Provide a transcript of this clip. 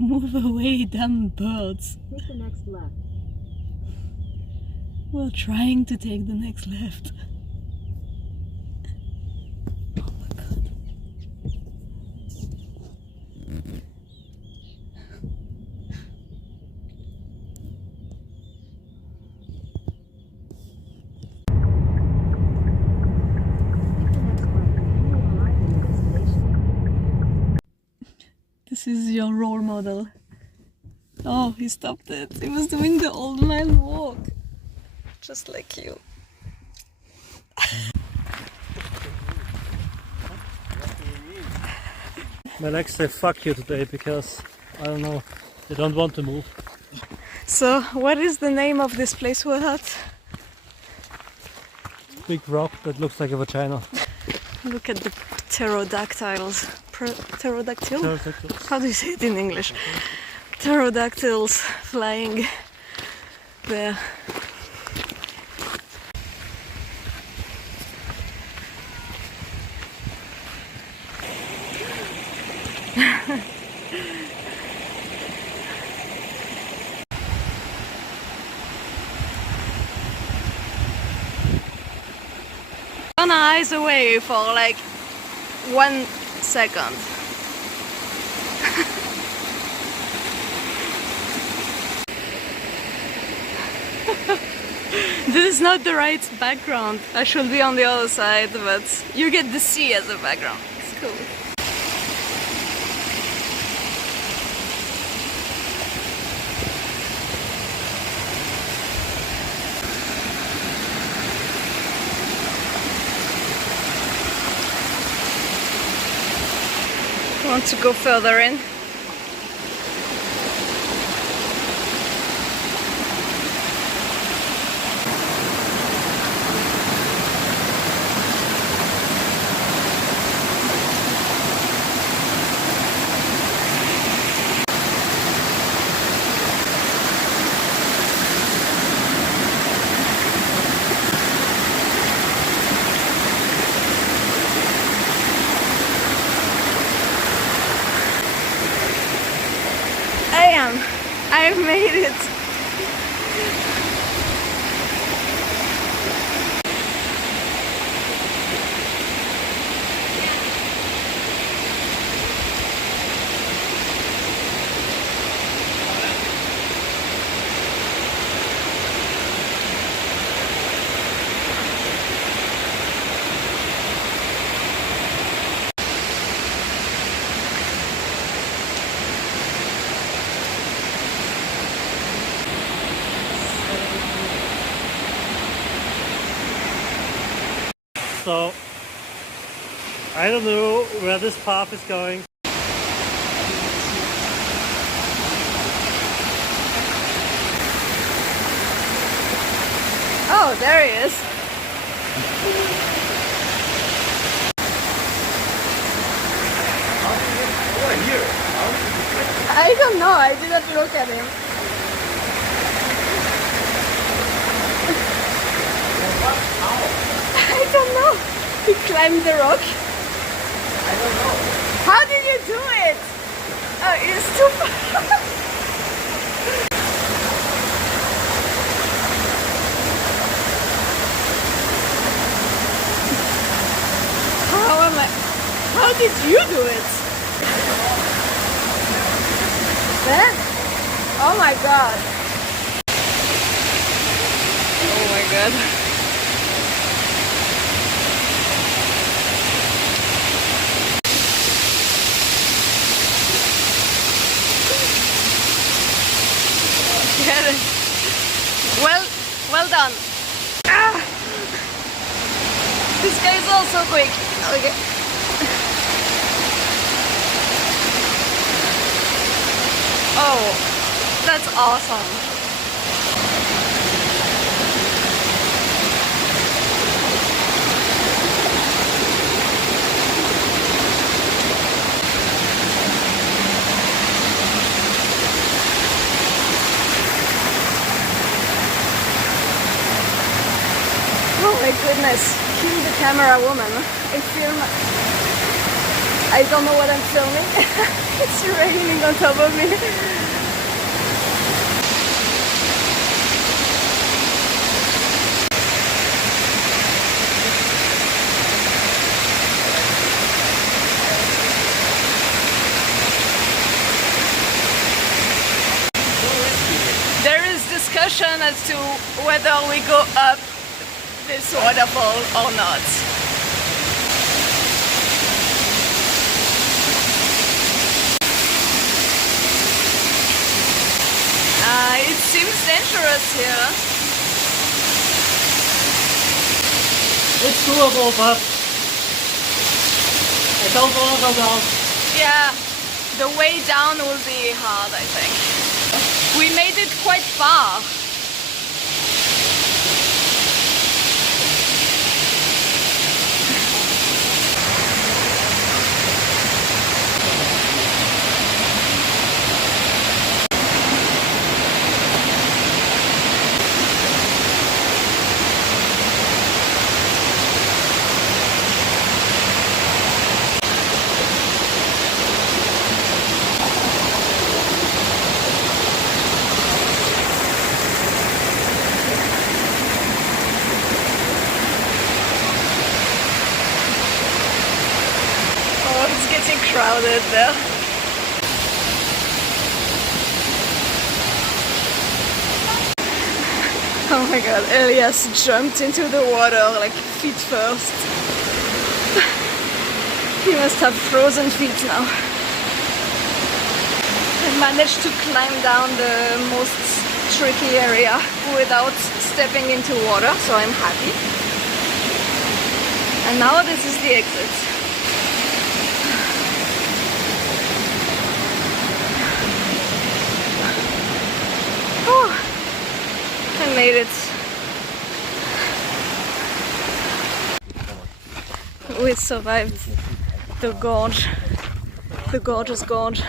Move away, damn birds. Take the next left. We're trying to take the next left. Oh my god. This is your role model. Oh, he stopped it. He was doing the old man walk. Just like you. My legs say fuck you today because, I don't know, they don't want to move. So, what is the name of this place we're at? Big rock that looks like a vagina. Look at the pterodactyls. Pterodactyl? Pterodactyls. How do you say it in English? Pterodactyls flying there. One eyes away for like 1 second. This is not the right background. I should be on the other side, but you get the sea as a background. It's cool. Want to go further in? I've made it! So, I don't know where this path is going. Oh, there he is! I don't know, I didn't look at him. I don't know. He climbed the rock. I don't know. How did you do it? Oh, it's too far. How did you do it? Then? Oh my god. Oh my god. Well done. Ah! This guy is also quick. Okay. Oh, that's awesome. Oh my goodness, kill the camera woman. I film I don't know what I'm filming. It's raining on top of me. There is discussion as to whether we go up this waterfall or not. It seems dangerous here. It's doable, but I don't want to go down. Yeah, the way down will be hard, I think. We made it quite far. Getting crowded there. Oh my god, Elias jumped into the water like feet first. He must have frozen feet now. I managed to climb down the most tricky area without stepping into water, so I'm happy. And now this is the exit. I made it. We survived the gorge, the gorgeous gorge.